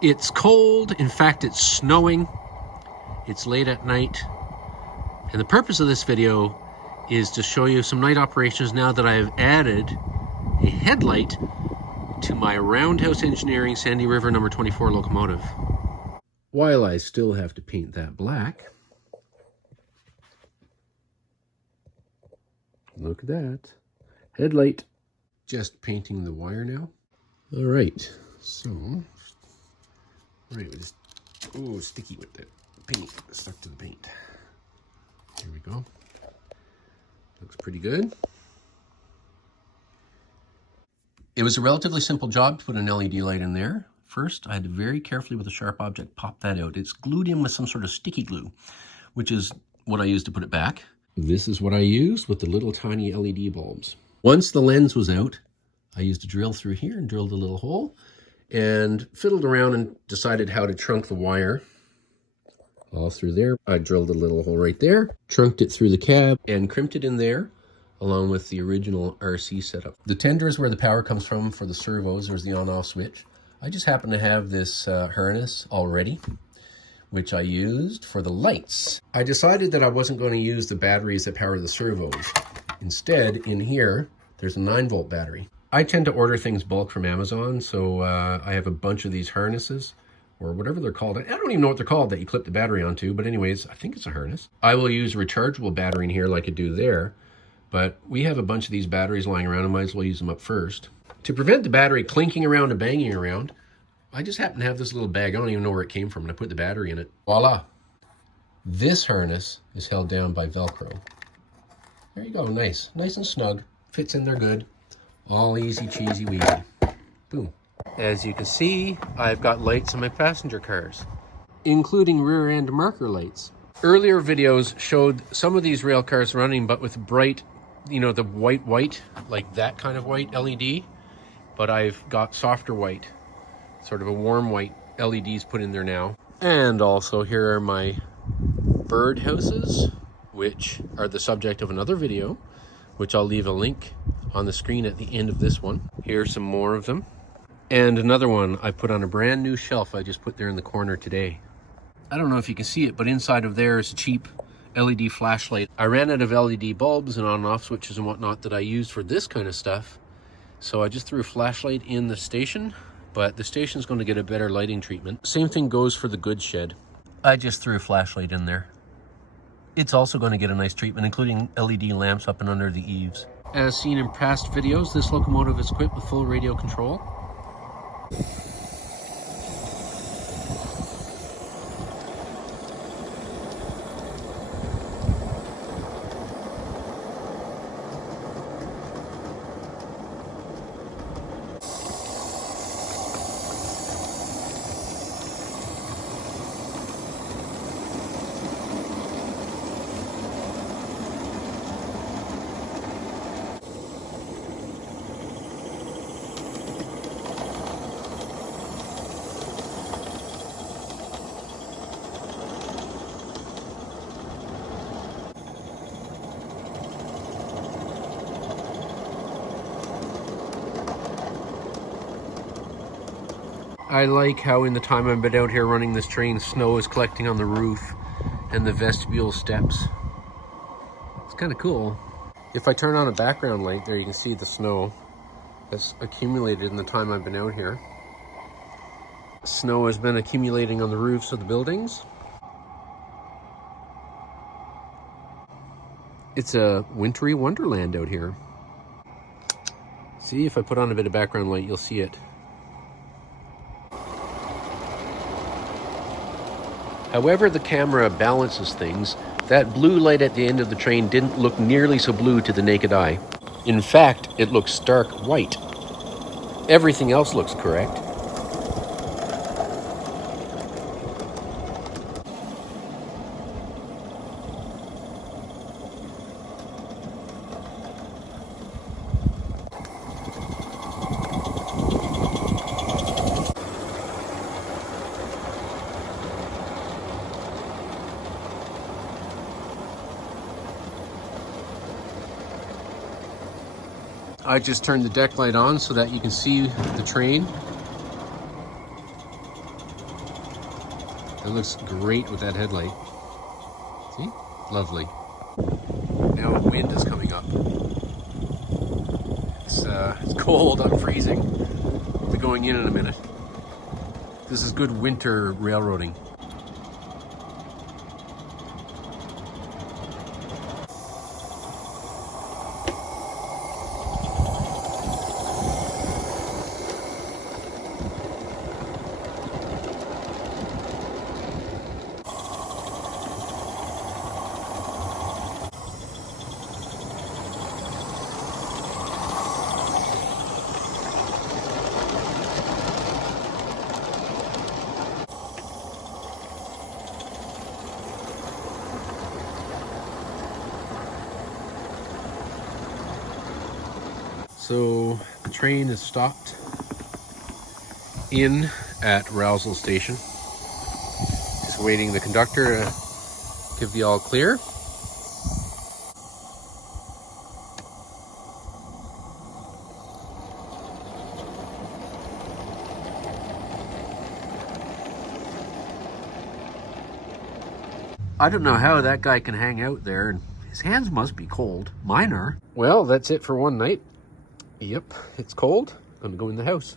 It's cold, in fact it's snowing, it's late at night, and the purpose of this video is to show you some night operations now that I have added a headlight to my Roundhouse Engineering Sandy River number 24 locomotive. While I still have to paint that black, look at that, headlight. Just painting the wire now. All right, so, right, just, oh, sticky with the paint, stuck to the paint. Here we go. Looks pretty good. It was a relatively simple job to put an LED light in there. First, I had to very carefully with a sharp object pop that out. It's glued in with some sort of sticky glue, which is what I used to put it back. This is what I used with the little tiny LED bulbs. Once the lens was out, I used a drill through here and drilled a little hole and fiddled around and decided how to trunk the wire all through there. I drilled a little hole right there, trunked it through the cab and crimped it in there along with the original RC setup. The tender is where the power comes from for the servos. There's the on-off switch. I just happen to have this harness already, which I used for the lights. I decided that I wasn't going to use the batteries that power the servos. Instead, in here, there's a 9-volt battery. I tend to order things bulk from Amazon, so I have a bunch of these harnesses, or whatever they're called. I don't even know what they're called that you clip the battery onto, but anyways, I think it's a harness. I will use a rechargeable battery in here like I do there, but we have a bunch of these batteries lying around. I might as well use them up first. To prevent the battery clinking around and banging around, I just happen to have this little bag. I don't even know where it came from, and I put the battery in it. Voila! This harness is held down by Velcro. There you go, nice. Nice and snug. Fits in there good. All easy, cheesy, weasy. Boom. As you can see, I've got lights in my passenger cars, including rear end marker lights. Earlier videos showed some of these rail cars running, but with bright, you know, the white, like that kind of white LED, but I've got softer white, sort of a warm white LEDs put in there now. And also here are my birdhouses, which are the subject of another video, which I'll leave a link on the screen at the end of this one. Here's some more of them. And another one I put on a brand new shelf I just put there in the corner today. I don't know if you can see it, but inside of there is a cheap LED flashlight. I ran out of LED bulbs and on and off switches and whatnot that I used for this kind of stuff. So I just threw a flashlight in the station, but the station's going to get a better lighting treatment. Same thing goes for the goods shed. I just threw a flashlight in there. It's also going to get a nice treatment, including LED lamps up and under the eaves. As seen in past videos, this locomotive is equipped with full radio control. I like how in the time I've been out here running this train, snow is collecting on the roof and the vestibule steps. It's kind of cool. If I turn on a background light there, you can see the snow that's accumulated in the time I've been out here. Snow has been accumulating on the roofs of the buildings. It's a wintry wonderland out here. See, if I put on a bit of background light, you'll see it. However the camera balances things, that blue light at the end of the train didn't look nearly so blue to the naked eye. In fact, it looks stark white. Everything else looks correct. I just turned the deck light on so that you can see the train. It looks great with that headlight. See? Lovely. Now wind is coming up. It's cold, I'm freezing. We'll be going in a minute. This is good winter railroading. So the train is stopped in at Roundhouse Station. Just waiting the conductor to give the all clear. I don't know how that guy can hang out there, and his hands must be cold. Mine are. Well, that's it for one night. Yep, it's cold. Gonna go in the house.